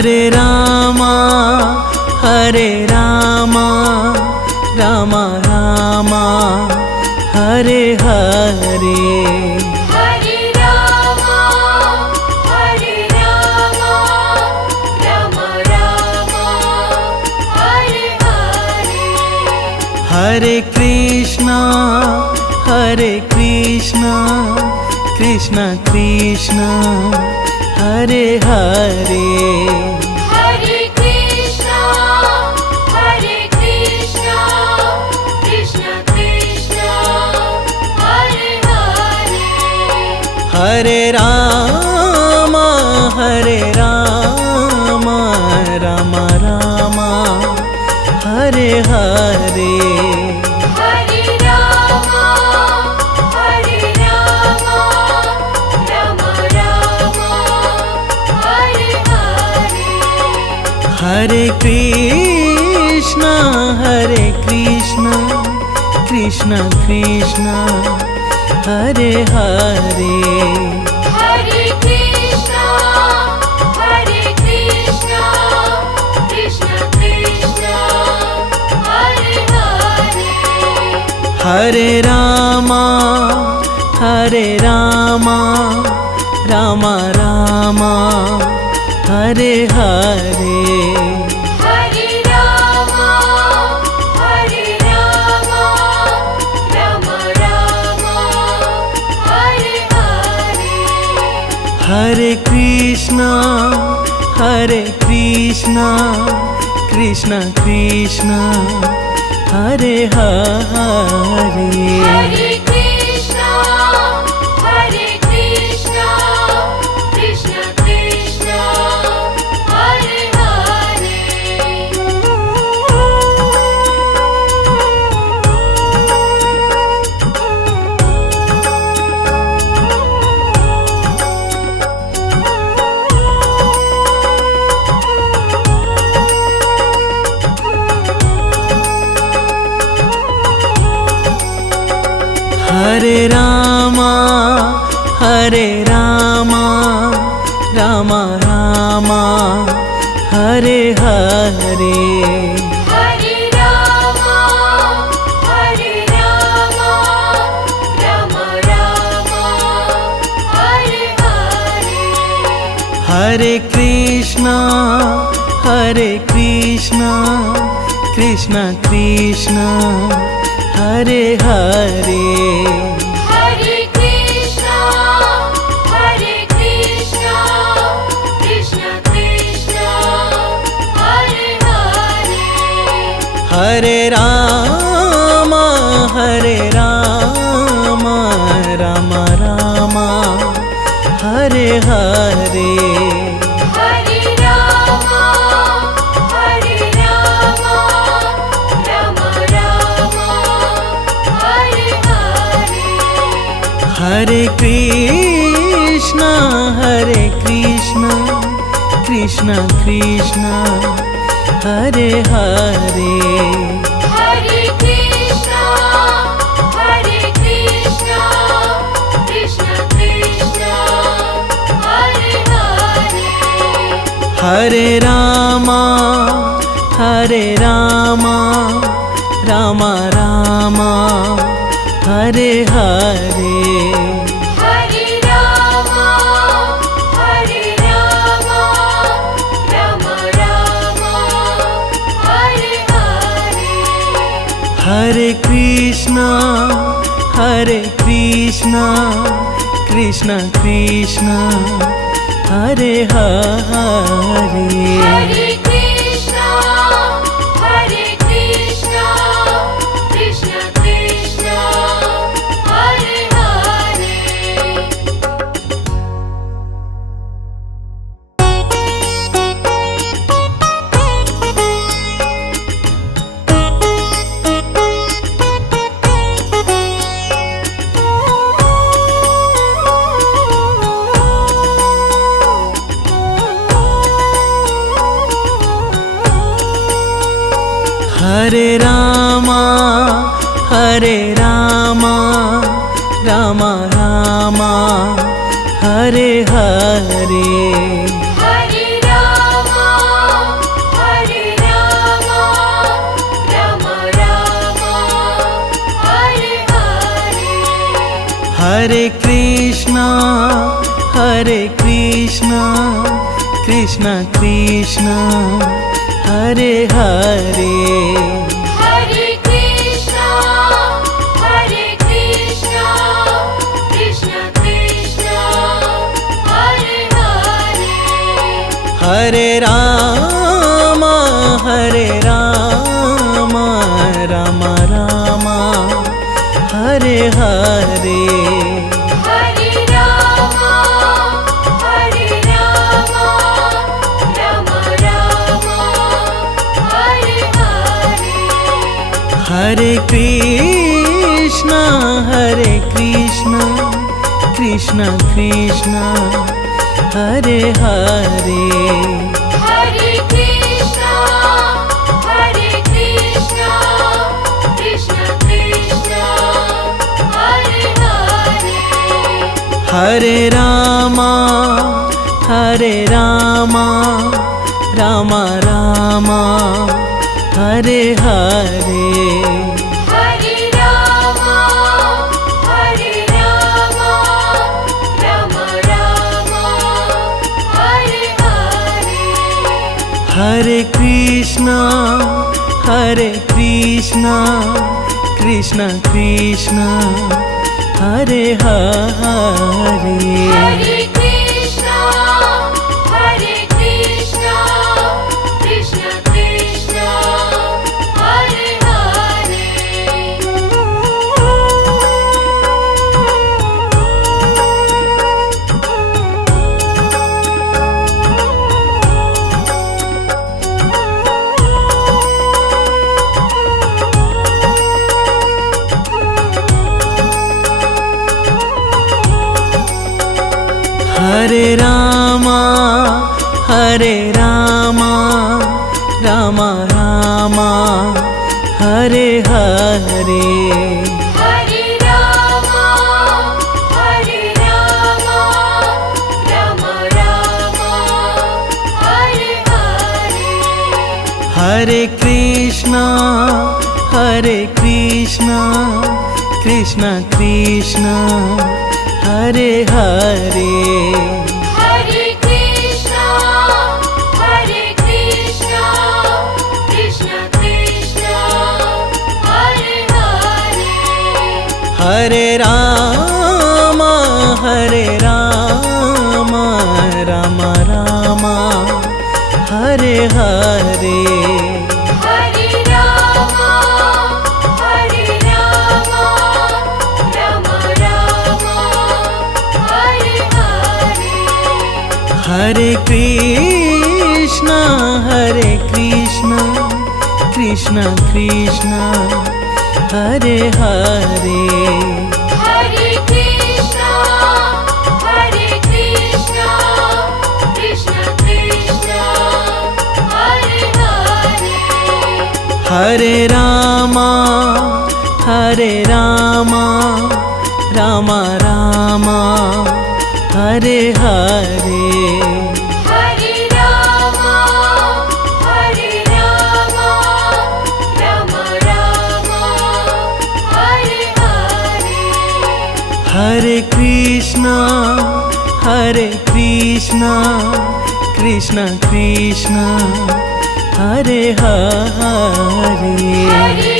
Hare Rama Ram Ram Hare Hare. Hare Rama Ram Ram Hare Hare. Hare Krishna Krishna Krishna Hare Hare. Hare Krishna Krishna Krishna Hare Hare. Hare Ram Ram Ram Hare Hare. Hare Rama Ram Ram Hare Hare. Hare Krishna Krishna Krishna Hare Hare. Hare Krishna Krishna Krishna Hare Hare. Hare Ram Ram Ram Hare Hare. Hare Rama Ram Ram Hare Hare. Hare Krishna Krishna Krishna Hare Hare. Hare Krishna Krishna Krishna Hare Hare. Hare Ram Ram Ram Hare Hare. Hare Rama Ram Ram Hare Hare. Hare Krishna Krishna Krishna Hare Hare. Hare Krishna Krishna Krishna Hare Hare. Hare Ram Ram Ram Hare Hare. Hare Rama Ram Ram Hare Hare. Hare Krishna Krishna Krishna Hare Hare. Hare Krishna Krishna Krishna Hare Hare. Hare Ram Ram Ram Hare Hare. Hare Rama Ram Ram Hare Hare. Hare Krishna Krishna Krishna Hare Hare. Hare Krishna Krishna Krishna Hare Hare. Hare Ram Ram Ram Hare Hare. Hare Rama Hare Krishna, Hare Krishna, Krishna Krishna, Hare Hare. Hare Krishna, Hare Krishna, Krishna Krishna, Hare Hare. Hare Rama, Hare Rama, Rama Rama, Hare Hare. Hare Rama, Hare Rama, Rama Rama, Hare Hare. Hare Krishna, Hare Krishna, Krishna Krishna, Hare Hare. Hare Krishna, Hare Krishna, Krishna Krishna, Hare Hare. Hare Rama, Hare Rama, Rama Rama, Hare Hare. Hare Rama, Hare Rama, Rama Rama, Hare Hare. Hare Krishna, Hare Krishna, Krishna Krishna, Hare Hare. Hare Krishna, Hare Krishna, Krishna Krishna, Hare Hare. Hare Rama, Hare Rama, Rama Rama, Hare Hare. Hare Rama, Hare Rama, Rama Rama, Hare Hare. Hare Krishna, Hare Krishna, Krishna Krishna, Hare Hare. Hare Krishna, Hare Krishna, Krishna Krishna, Hare Hare. Hare Rama, Hare Rama, Rama Rama, Hare Hare. Hare Rama, Hare Rama, Rama Rama, Hare Hare. Hare Krishna, Hare Krishna, Krishna Krishna, Hare Hare. Hare Krishna, Hare Krishna, Krishna Krishna, Hare Hare. Hare Rama, Hare Rama, Rama Rama, Hare Hare. Hare Rama, Hare Rama, Rama Rama, Hare Hare. Hare Krishna, Hare Krishna, Krishna Krishna, Hare Hare. Hare